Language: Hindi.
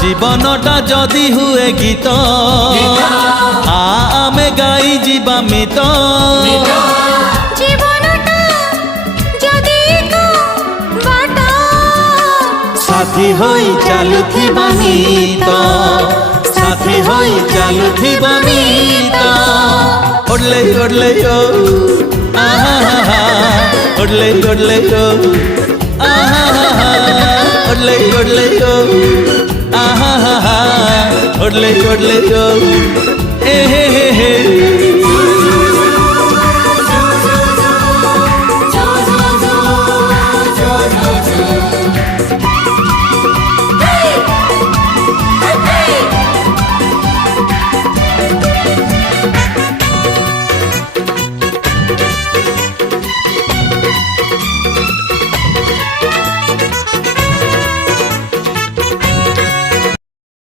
জীবনটা যদি হুয়ে গীত আমি গাই যা মিত साथी होई चालुथिबा मीत साथी होई चालुथिबा मीत ओडले ओडले ओ आहा हा ओडले ओडले ओ आहा हा ओडले ओडले ओ आहा हा ओडले ओडले ओ ए